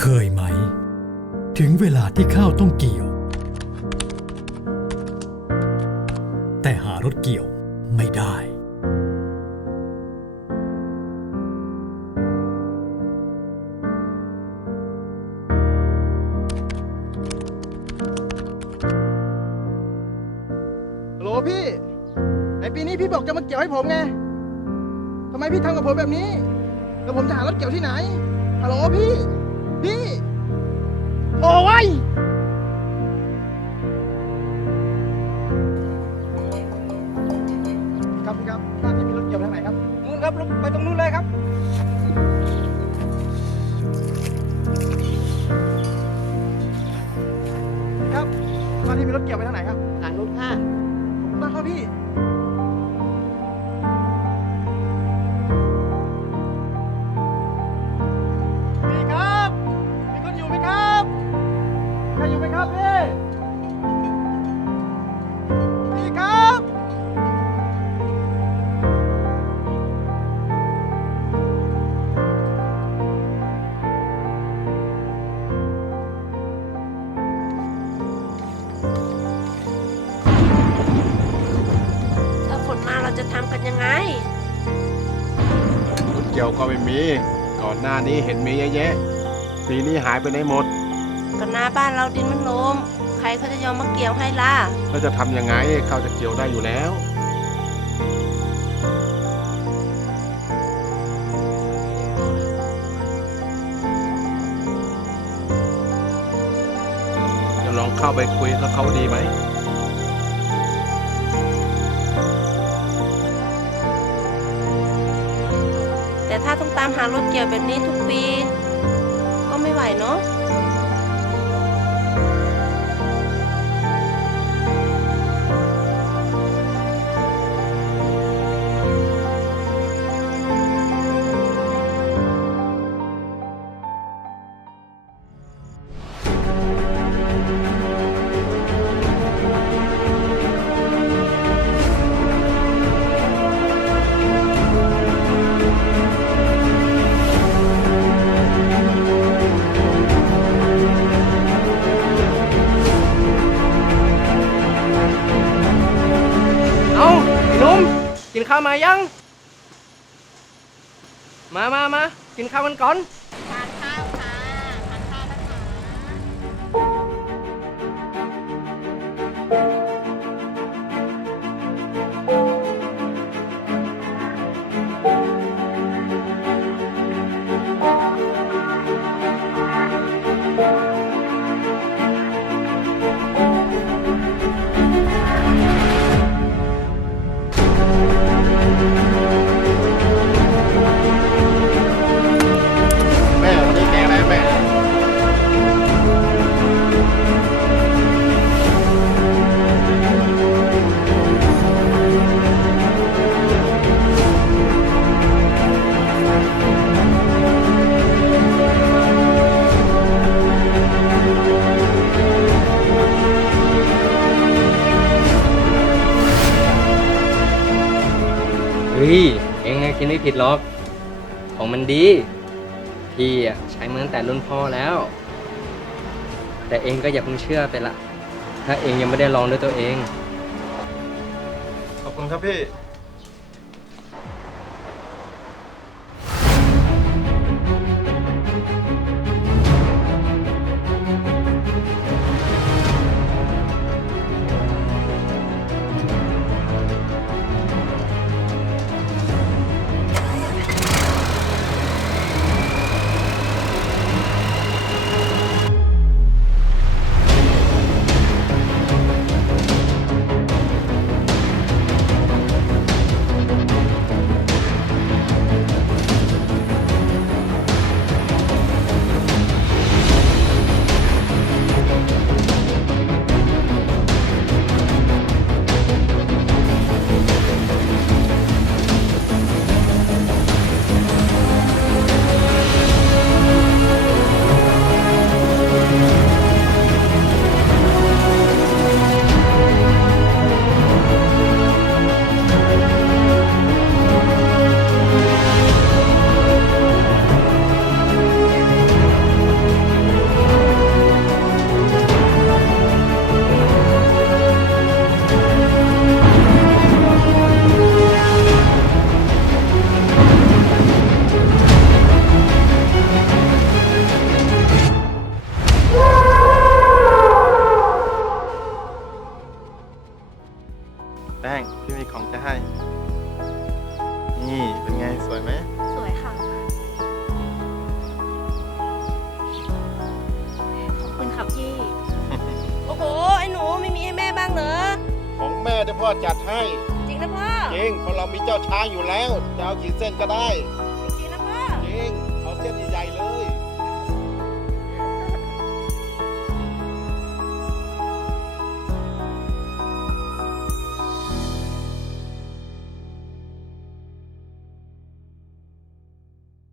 เคยไหม ถึงเวลาที่ข้าวต้องเกี่ยว แต่หารถเกี่ยวไม่ได้ ฮัลโหลพี่ในปีนี้พี่บอกจะมาเกี่ยวให้ผมไงทำไมพี่ทำกับผมแบบนี้ แล้วผมจะหารถเกี่ยวที่ไหนฮัลโหลพี่ พี่โอ้ย ทำกันยังไงรถเกี่ยวก็ไม่มี ก่อนหน้านี้เห็นมีเยอะแยะปีนี้หายไปไหนหมด ก็หน้าบ้านเราดินมันโลมใครเขาจะยอมมาเกี่ยวให้ล่ะ แล้วจะทำยังไงเขาจะเกี่ยวได้อยู่แล้ว จะลองเข้าไปคุยกับเขาดีไหมาต้องตามหารถเกี่ยวแบบนี้ทุกปี ก็ไม่ไหวเนาะ กินข้าวมายัง มามามากินข้าวกันก่อน ฮ้ย เองไงกินไม่ผิดหรอก ของมันดี พี่อะใช้มาตั้งแต่รุ่นพ่อแล้ว แต่เองก็อย่าเพิ่งเชื่อไปละ ถ้าเองยังไม่ได้ลองด้วยตัวเอง ขอบคุณครับพี่ วยไหมสวยค่ะ ขอบคุณครับพี่ โอ้โห ไอ้หนูไม่มีให้แม่บ้างเหรอ ของแม่ที่พ่อจัดให้จริงนะพ่อ จริงเพราะเรามีเจ้าช้างอยู่แล้วจะเอากี่เส้นก็ได้ จริงนะพ่อ จริง เอาเส้นใหญ่เลย